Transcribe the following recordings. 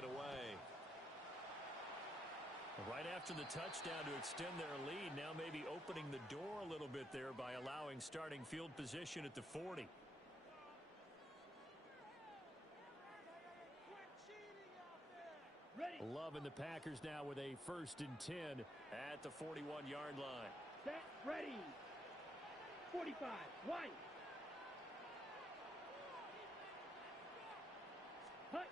it away. Right after the touchdown to extend their lead, now maybe opening the door a little bit there by allowing starting field position at the 40. Love and the Packers now with a 1st and 10 at the 41-yard line. Set, ready. 45, right. Hut.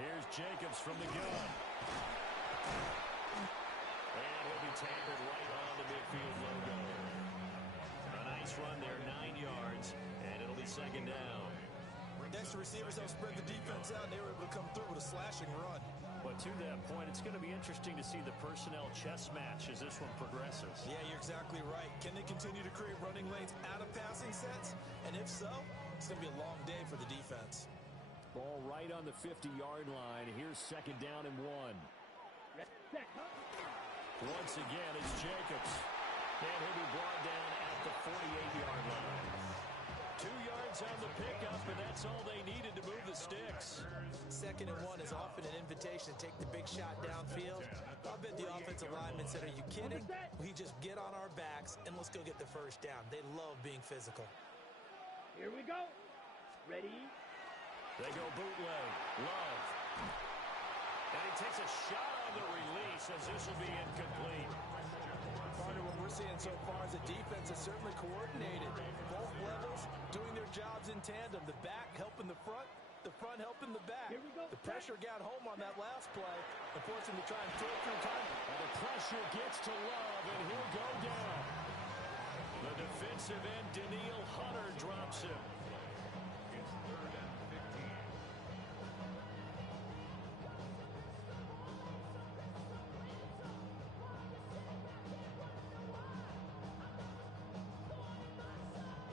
Here's Jacobs from the gun. And he'll be tampered right on the midfield logo. A nice run there, 9 yards, and it'll be 2nd down. Extra receivers help spread the defense out, and they were able to come through with a slashing run. But to that point, it's going to be interesting to see the personnel chess match as this one progresses. Yeah, you're exactly right. Can they continue to create running lanes out of passing sets? And if so, it's going to be a long day for the defense. Ball right on the 50-yard line. Here's 2nd down and 1. Once again, it's Jacobs. And he'll be brought down at the 48-yard line. 2 yards on the pickup, and that's all they needed to move the sticks. 2nd and 1 is often an invitation to take the big shot downfield. I bet the offensive lineman said, are you kidding? We just get on our backs and let's go get the 1st down. They love being physical. Here we go. Ready? They go bootleg. Love. And he takes a shot on the release as this will be incomplete. Partner, what we're seeing so far is the defense is certainly coordinated. Both levels doing their jobs in tandem. The back helping the front helping the back. Here we go. The pressure got home on that last play and forced him to try and throw it through time. And the pressure gets to Love, and he'll go down. The defensive end, Danielle Hunter, drops him. It's 3rd and 15.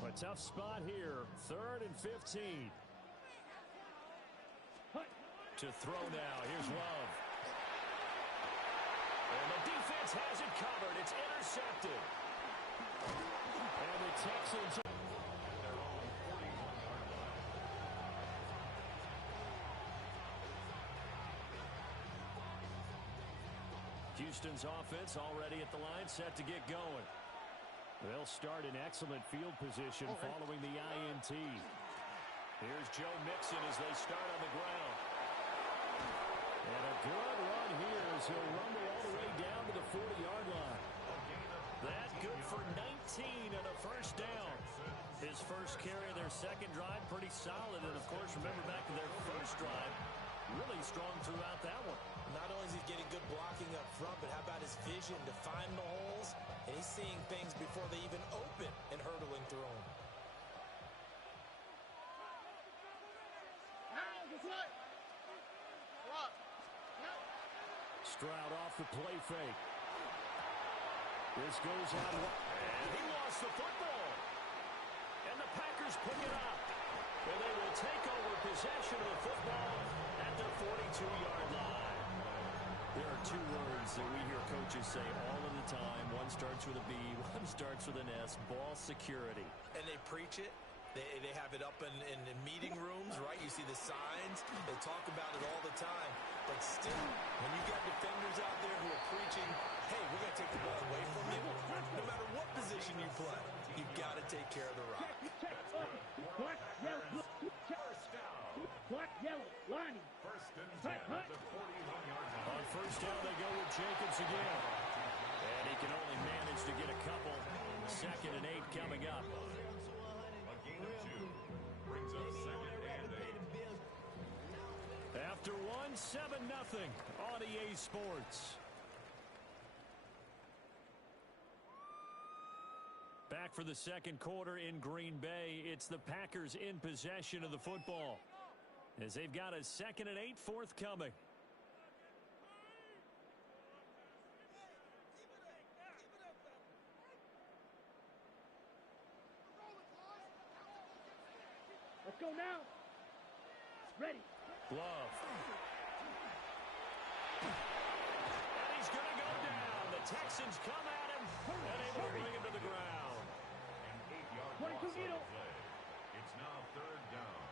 A tough spot here. 3rd and 15. To throw now. Here's Love. And the defense has it covered. It's intercepted. And the Texans. Their own 41-yard line. Houston's offense already at the line, set to get going. They'll start in excellent field position following the INT. Here's Joe Mixon as they start on the ground. And a good run here as he'll rumble all the way down to the 40-yard line. That good for 19 and a 1st down. His first carry of their 2nd drive, pretty solid. And, of course, remember back to their 1st drive, really strong throughout that one. Not only is he getting good blocking up front, but how about his vision to find the holes? And he's seeing things before they even open and hurdling through them. Stroud off the play fake. This goes out. And he lost the football. And the Packers pick it up. And they will take over possession of the football at their 42-yard line. There are 2 words that we hear coaches say all of the time. One starts with a B, one starts with an S. Ball security. And they preach it. They have it up in meeting rooms, right? You see the signs. They talk about it all the time. But still, when you got defenders out there who are preaching, hey, we're going to take the ball away from you, no matter what position you play, you've got to take care of the rock. Black, yellow, black, yellow, lining. 1st and 10 at the 41-yard line. On 1st down, they go with Jacobs again. And he can only manage to get a couple. 2nd and 8 coming up. A gain of 2 brings up 2nd and 8. After 1, 7-0 on EA Sports. Back for the 2nd quarter in Green Bay. It's the Packers in possession of the football, as they've got a 2nd and 8 forthcoming. Let's go now. Ready. Love. And he's going to go down. The Texans come at him and able to bring him to the ground. An 8-yard loss on the play. It's now 3rd down.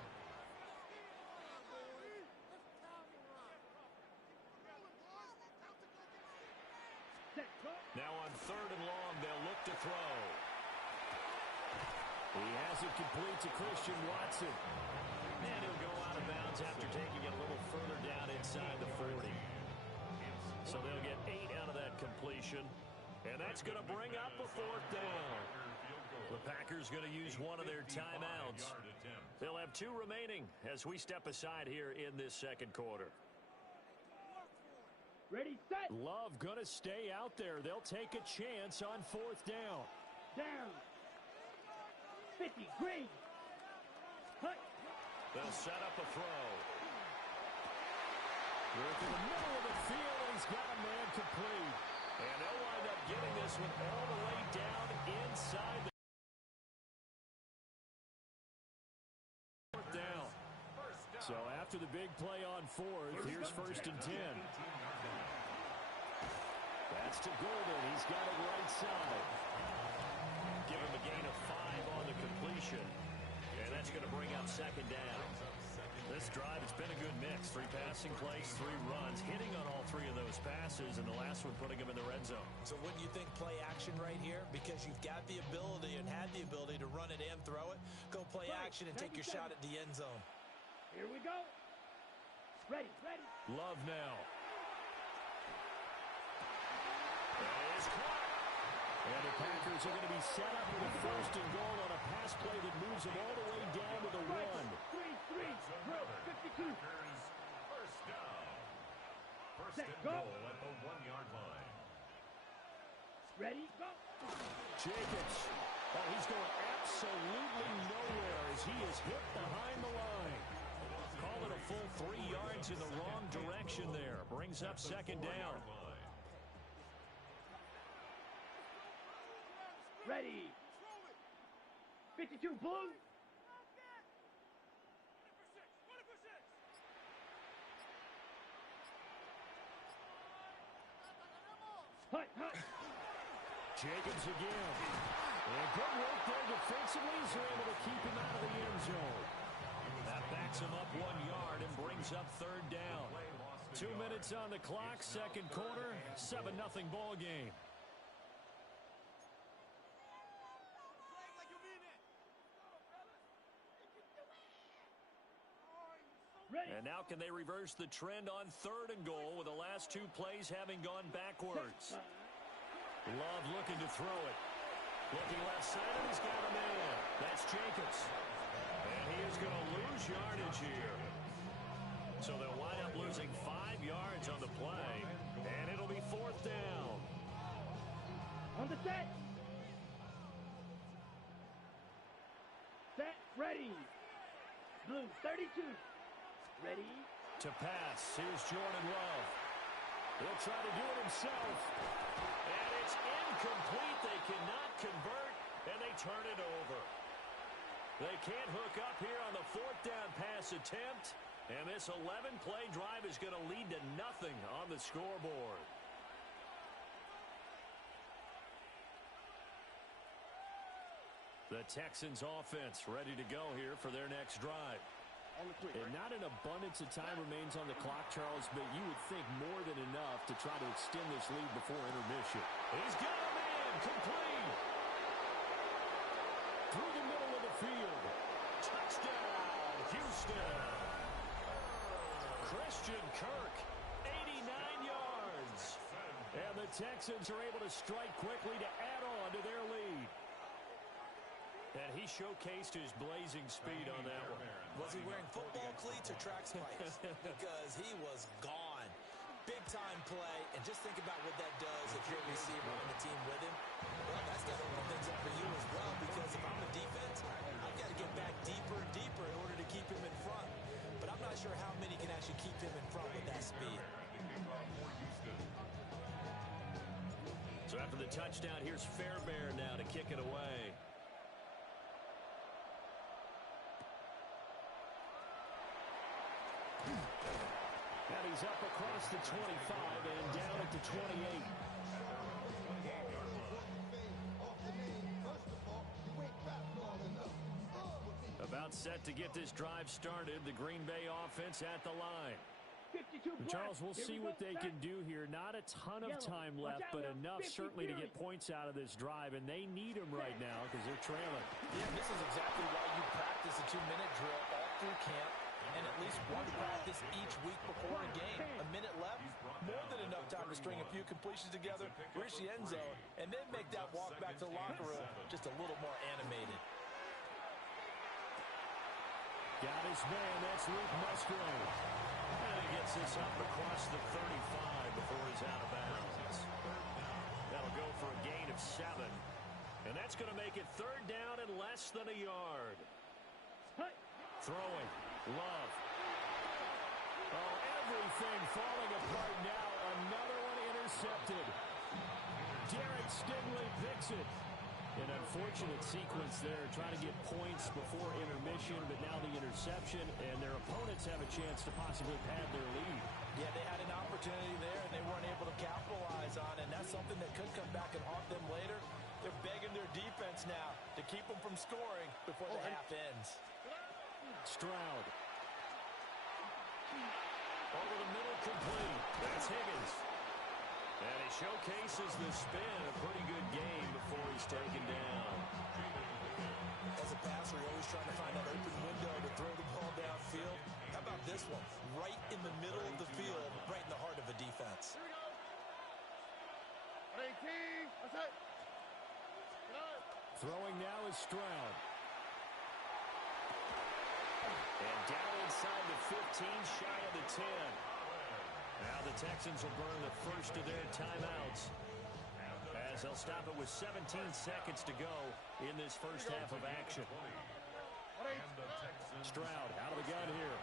throw. He has it complete to Christian Watson. And he'll go out of bounds after taking it a little further down inside the 40. So they'll get 8 out of that completion. And that's going to bring up a 4th down. The Packers going to use one of their timeouts. They'll have 2 remaining as we step aside here in this second quarter. Ready, set. Love going to stay out there. They'll take a chance on 4th down. Down. 50, green. Hut. They'll set up a throw. Work in the middle of the field, and he's got a man complete. And they'll wind up getting this one all the way down inside the 4th down. So after the big play on 4th, here's 1st and 10. That's to Golden. He's got it right side. Give him a gain of 5 on the completion. And that's going to bring up 2nd down. This drive, it's been a good mix. 3 passing plays, 3 runs, hitting on all 3 of those passes, and the last one putting him in the red zone. So wouldn't you think play action right here? Because you've got the ability and had the ability to run it and throw it. Go play action and take your shot at the end zone. Here we go. Ready, ready. Love now. That is caught. And the Packers are going to be set up with a 1st and goal on a pass play that moves them all the way down to the 1. 3, 52. First down. First Set, and go. goal at the 1-yard line. Ready, go. Jacobs. Oh, he's going absolutely nowhere as he is hit behind the line. Call it a full 3 yards in the wrong direction there. Brings up 2nd down. Ready. 52, blue. Hut, hut. Jacobs again. And good work there defensively as they're able to keep him out of the end zone. That backs him up 1 yard and brings up 3rd down. 2 minutes on the clock, second quarter, 7-0 ball game. Ready. And now can they reverse the trend on 3rd and goal with the last 2 plays having gone backwards? Love looking to throw it. Looking left side, and he's got a man. That's Jacobs. And he is going to lose yardage here. So they'll wind up losing 5 yards on the play, and it'll be 4th down. On the set. Set, ready. Blue, 32. Ready. To pass, here's Jordan Love. He'll try to do it himself. And it's incomplete. They cannot convert, and they turn it over. They can't hook up here on the 4th down pass attempt, and this 11-play drive is going to lead to nothing on the scoreboard. The Texans offense ready to go here for their next drive. And not an abundance of time remains on the clock, Charles, but you would think more than enough to try to extend this lead before intermission. He's got a man complete. Through the middle of the field. Touchdown, Houston. Christian Kirk, 89 yards. And the Texans are able to strike quickly to add on to their lead. And he showcased his blazing speed on that one. Was he wearing football cleats or track spikes? Because he was gone. Big-time play, and just think about what that does if you're a receiver on the team with him. Well, that's got to open things up for you as well, because if I'm a defense, I've got to get back deeper and deeper in order to keep him in front. But I'm not sure how many can actually keep him in front with that speed. So after the touchdown, here's Fairbairn now to kick it away. And he's up across the 25 and down at the 28. About set to get this drive started. The Green Bay offense at the line. 52 Charles, we'll see what they can do here. Not a ton of time left, but enough certainly to get points out of this drive, and they need them right now because they're trailing. Yeah, this is exactly why you practice a 2-minute drill all through camp and at least one practice each week before a game. A minute left, more than enough time to string a few completions together, reach the end zone, and then make that walk back to the locker room just a little more animated. Got his man, that's Luke Musgrave. And he gets this up across the 35 before he's out of bounds. That'll go for a gain of 7. And that's going to make it 3rd down and less than a yard. Throwing. Love. Oh, everything falling apart now. Another one intercepted. Derek Stingley picks it. An unfortunate sequence there, trying to get points before intermission, but now the interception, and their opponents have a chance to possibly pad their lead. Yeah, they had an opportunity there, and they weren't able to capitalize on it, and that's something that could come back and haunt them later. They're begging their defense now to keep them from scoring before the half ends. Stroud. Over the middle, complete. That's Higgins. And he showcases the spin. A pretty good game before he's taken down. As a passer, you're always trying to find that open window to throw the ball downfield. How about this one? Right in the middle of the field, right in the heart of a defense. Throwing now is Stroud. And down inside the 15, shy of the 10. Now the Texans will burn the first of their timeouts as they'll stop it with 17 seconds to go in this first half of action. Stroud out of the gun here.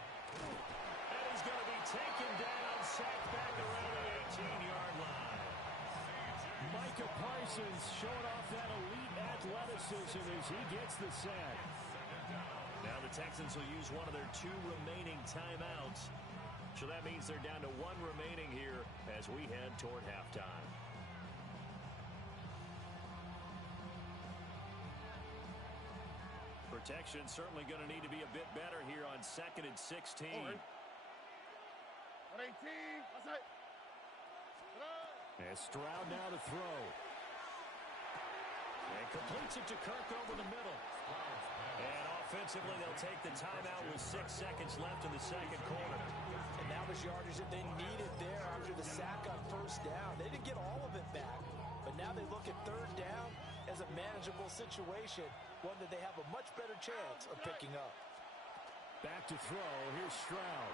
And he's going to be taken down, sacked back around the 18-yard line. Micah Parsons showing off that elite athleticism as he gets the sack. Now the Texans will use one of their 2 remaining timeouts. So that means they're down to 1 remaining here as we head toward halftime. Protection certainly going to need to be a bit better here on 2nd and 16. And Stroud now to throw. And completes it to Kirk over the middle. And offensively, they'll take the timeout with 6 seconds left in the second quarter. And that was yardage that they needed there after the sack on 1st down. They didn't get all of it back, but now they look at 3rd down as a manageable situation, one that they have a much better chance of picking up. Back to throw. Here's Stroud.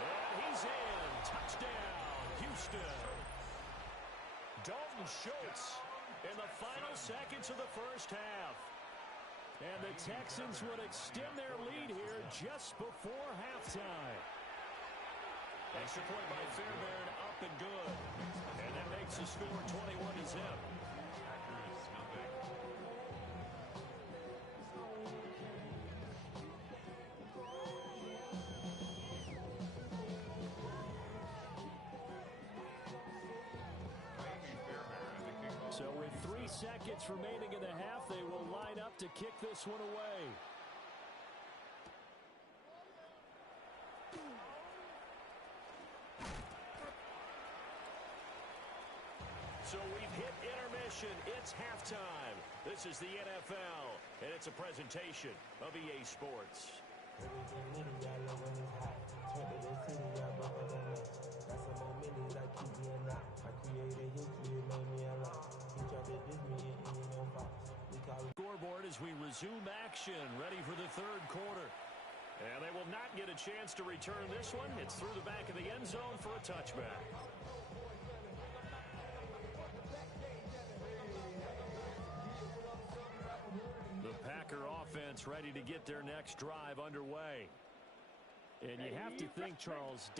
And he's in. Touchdown, Houston. Dalton Schultz in the final seconds of the first half. And the Texans would extend their lead here just before halftime. Extra point by Fairbairn, up and good. And that makes the score 21-0. So with 3 seconds remaining in the half, they will line up to kick this one away. So we've hit intermission. It's halftime. This is the NFL, and it's a presentation of EA Sports. Scoreboard as we resume action, ready for the 3rd quarter. And they will not get a chance to return this one. It's through the back of the end zone for a touchback. The Packer offense ready to get their next drive underway. And you have to think, Charles,